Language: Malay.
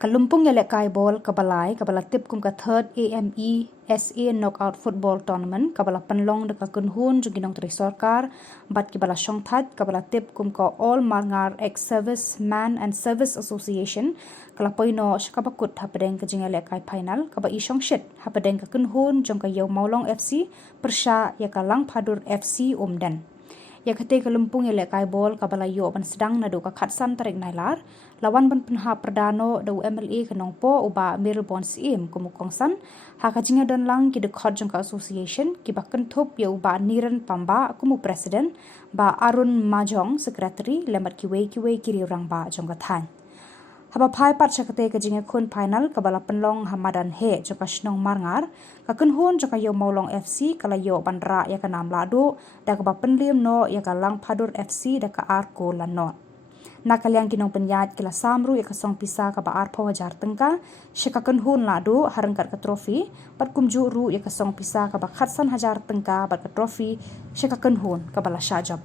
Kalumpung yalek kai bol kabalai kabala tip kum ka third AME SA knockout football tournament kabala penlong de ka kunhun juginong tri sarkar bat kibala shongthat kabala tip kum ka all marngar ex service man and service association kala poino shakabakut hapadeng ka jingale kai final kaba i shongshit hapadeng ka kunhun jong ka yau maulong FC persha ya ka lang phadur FC umdan ya kate kalumpung ya lekai bol kabala yo ban sedang nadu ka khatsan tarik nailar lawan ban penha perdano do MLA kanong po uba Melbourne im kumukongsan ha ka jinga don lang ki de khot jong ka association ki bakkan thop ya uba Niran Pamba kumu president ba Arun Majong secretary lembat ki we kiri rang ba jong ka thang haba phai pat chakate ka jinga khun final kabala penlong hamadan he joka shnong marngar ka kunhun joka yo maulong FC kala yo bandra ya ka nam ladu da ka ba penlim no ya ka lang phadur FC da ka arko lanot nakalyang kinong penyat kila samru ya ka song pisa ka ba arpo hajar tengka shika kunhun ladu harangkat ka trofi pat kumju ru ya ka song pisa ka ba khatsan hajar tengka bat ka trofi shika kunhun ka bala shajab